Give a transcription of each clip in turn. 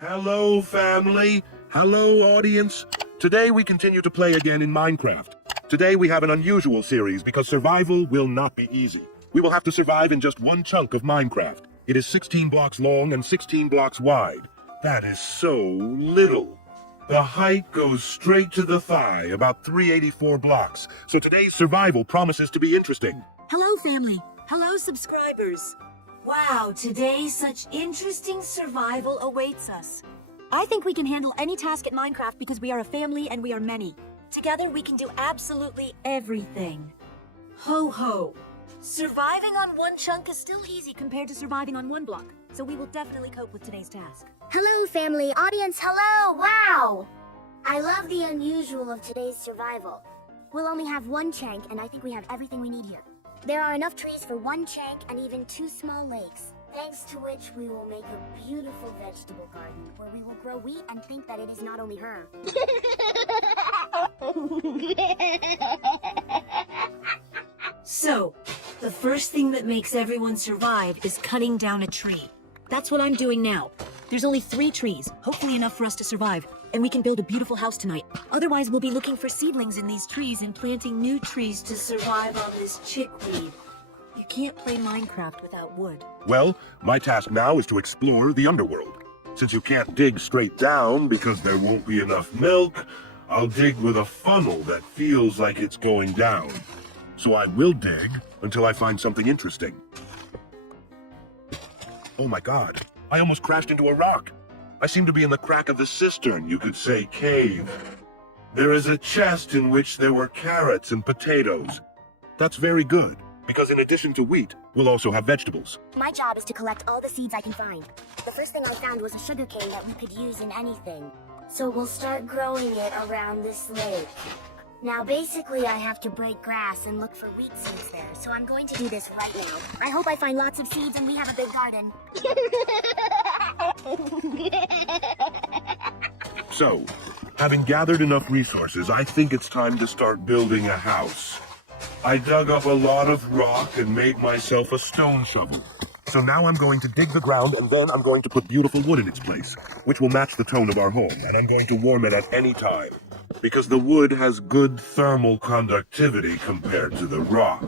Hello, family. Hello, audience. Today we continue to play again in Minecraft. Today we have an unusual series because survival will not be easy. We will have to survive in just one chunk of Minecraft. It is 16 blocks long and 16 blocks wide. That is so little. The height goes straight to the thigh, about 384 blocks. So today's survival promises to be interesting. Hello, family. Hello, subscribers. Wow, today such interesting survival awaits us. I think we can handle any task at Minecraft because we are a family and we are many. Together we can do absolutely everything. Ho ho. Surviving on one chunk is still easy compared to surviving on one block, so we will definitely cope with today's task. Hello, family, audience, hello, wow! I love the unusual of today's survival. We'll only have one chunk, and I think we have everything we need here. There are enough trees for one chunk and even 2 small lakes, thanks to which we will make a beautiful vegetable garden where we will grow wheat and think that it is not only her. So, the first thing that makes everyone survive is cutting down a tree. That's what I'm doing now. There's only 3 trees, hopefully enough for us to survive, and we can build a beautiful house tonight. Otherwise, we'll be looking for seedlings in these trees and planting new trees to survive on this chickweed. You can't play Minecraft without wood. Well, my task now is to explore the underworld. Since you can't dig straight down because there won't be enough milk, I'll dig with a funnel that feels like it's going down. So I will dig until I find something interesting. Oh my god, I almost crashed into a rock. I seem to be in the crack of the cistern, you could say cave. There is a chest in which there were carrots and potatoes. That's very good, because in addition to wheat, we'll also have vegetables. My job is to collect all the seeds I can find. The first thing I found was a sugarcane that we could use in anything. So we'll start growing it around this lake. Now basically I have to break grass and look for wheat seeds there, so I'm going to do this right now. I hope I find lots of seeds and we have a big garden. So, having gathered enough resources, I think it's time to start building a house. I dug up a lot of rock and made myself a stone shovel. So now I'm going to dig the ground and then I'm going to put beautiful wood in its place, which will match the tone of our home, and I'm going to warm it at any time. Because the wood has good thermal conductivity compared to the rock.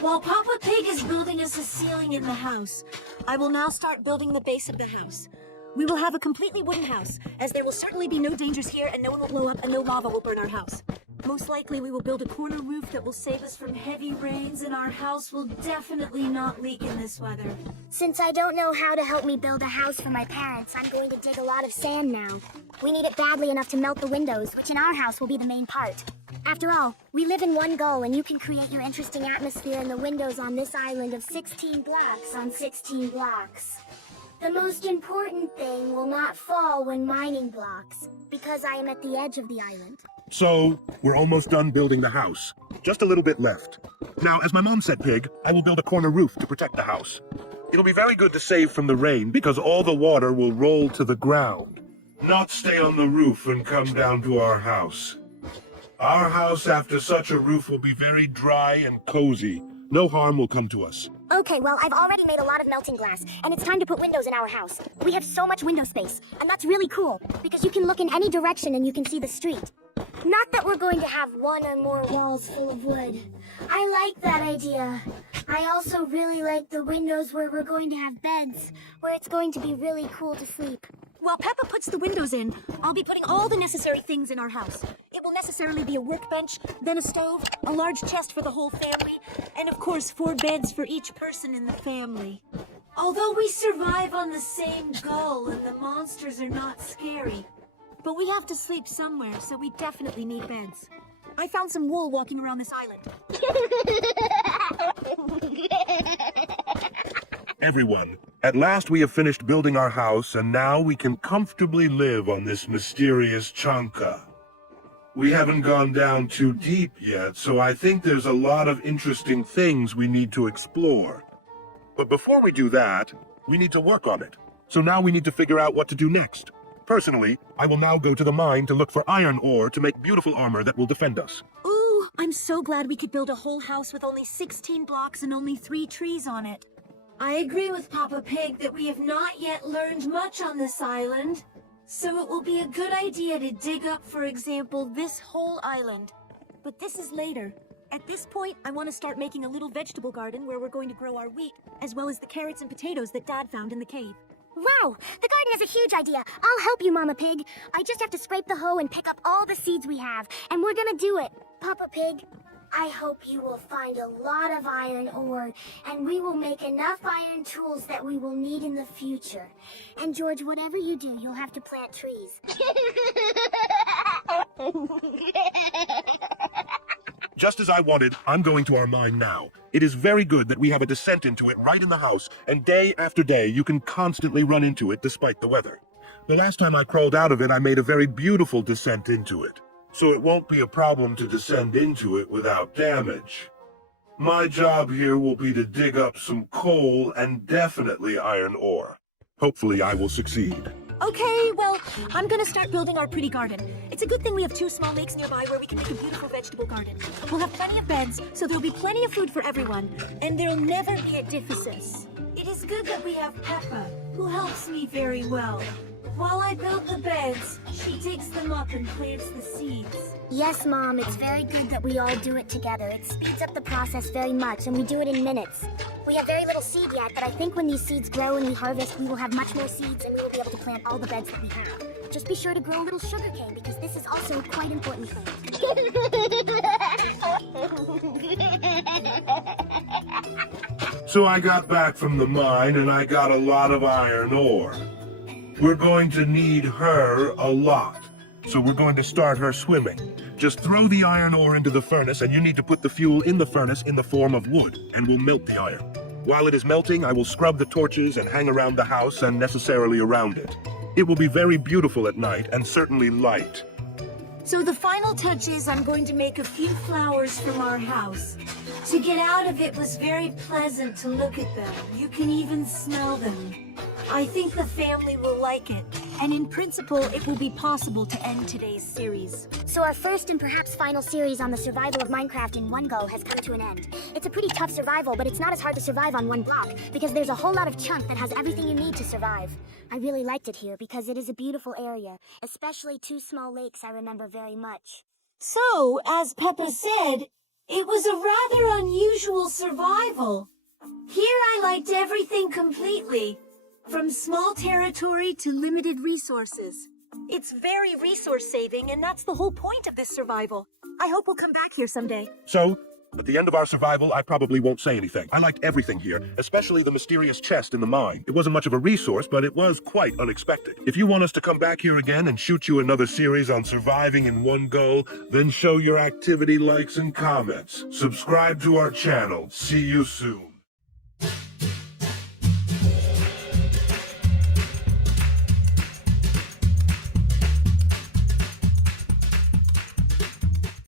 While Peppa Pig is building us a ceiling in the house, I will now start building the base of the house. We will have a completely wooden house, as there will certainly be no dangers here and no one will blow up and no lava will burn our house. Most likely we will build a corner roof that will save us from heavy rains, and our house will definitely not leak in this weather. Since I don't know how to help me build a house for my parents, I'm going to dig a lot of sand now. We need it badly enough to melt the windows, which in our house will be the main part. After all, we live in one go, and you can create your interesting atmosphere in the windows on this island of 16 blocks on 16 blocks. The most important thing will not fall when mining blocks, because I am at the edge of the island. So, we're almost done building the house. Just a little bit left. Now, as my mom said, Pig, I will build a corner roof to protect the house. It'll be very good to save from the rain because all the water will roll to the ground, not stay on the roof and come down to our house. Our house after such a roof will be very dry and cozy. No harm will come to us. Okay, well, I've already made a lot of melting glass, and it's time to put windows in our house. We have so much window space, and that's really cool, because you can look in any direction and you can see the street. Not that we're going to have 1 or more walls full of wood. I like that idea. I also really like the windows where we're going to have beds, where it's going to be really cool to sleep. While Peppa puts the windows in, I'll be putting all the necessary things in our house. It will necessarily be a workbench, then a stove, a large chest for the whole family, and of course 4 beds for each person in the family. Although we survive on the same gull and the monsters are not scary, but we have to sleep somewhere, so we definitely need beds. I found some wool walking around this island. Everyone, at last we have finished building our house, and now we can comfortably live on this mysterious chunka. We haven't gone down too deep yet, so I think there's a lot of interesting things we need to explore. But before we do that, we need to work on it. So now we need to figure out what to do next. Personally, I will now go to the mine to look for iron ore to make beautiful armor that will defend us. Ooh, I'm so glad we could build a whole house with only 16 blocks and only 3 trees on it. I agree with Peppa Pig that we have not yet learned much on this island. So it will be a good idea to dig up, for example, this whole island. But this is later. At this point, I want to start making a little vegetable garden where we're going to grow our wheat, as well as the carrots and potatoes that Dad found in the cave. Wow, the garden is a huge idea. I'll help you, Mama Pig. I just have to scrape the hoe and pick up all the seeds we have, and we're gonna do it. Papa Pig, I hope you will find a lot of iron ore, and we will make enough iron tools that we will need in the future. And George, whatever you do, you'll have to plant trees. Just as I wanted, I'm going to our mine now. It is very good that we have a descent into it right in the house, and day after day you can constantly run into it despite the weather. The last time I crawled out of it, I made a very beautiful descent into it, so it won't be a problem to descend into it without damage. My job here will be to dig up some coal and definitely iron ore. Hopefully I will succeed. Okay, well, I'm gonna start building our pretty garden. It's a good thing we have 2 small lakes nearby where we can make a beautiful vegetable garden. We'll have plenty of beds, so there'll be plenty of food for everyone, and there'll never be a deficit. It is good that we have Peppa, who helps me very well. While I build the beds, she digs them up and plants the seeds. Yes, Mom, it's very good that we all do it together. It speeds up the process very much, and we do it in minutes. We have very little seed yet, but I think when these seeds grow and we harvest, we will have much more seeds, and we will be able to plant all the beds that we have. Just be sure to grow a little sugarcane, because this is also quite important thing. So I got back from the mine and I got a lot of iron ore. We're going to need her a lot. So we're going to start her swimming. Just throw the iron ore into the furnace, and you need to put the fuel in the furnace in the form of wood, and we'll melt the iron. While it is melting, I will scrub the torches and hang around the house and necessarily around it. It will be very beautiful at night and certainly light. So the final touch is I'm going to make a few flowers from our house. To get out of it was very pleasant to look at them. You can even smell them. I think the family will like it, and in principle, it will be possible to end today's series. So our first and perhaps final series on the survival of Minecraft in one go has come to an end. It's a pretty tough survival, but it's not as hard to survive on one block, because there's a whole lot of chunk that has everything you need to survive. I really liked it here because it is a beautiful area, especially 2 small lakes I remember very much. So, as Peppa said, it was a rather unusual survival. Here I liked everything completely. From small territory to limited resources. It's very resource-saving, and that's the whole point of this survival. I hope we'll come back here someday. So, at the end of our survival, I probably won't say anything. I liked everything here, especially the mysterious chest in the mine. It wasn't much of a resource, but it was quite unexpected. If you want us to come back here again and shoot you another series on surviving in one go, then show your activity likes and comments. Subscribe to our channel. See you soon.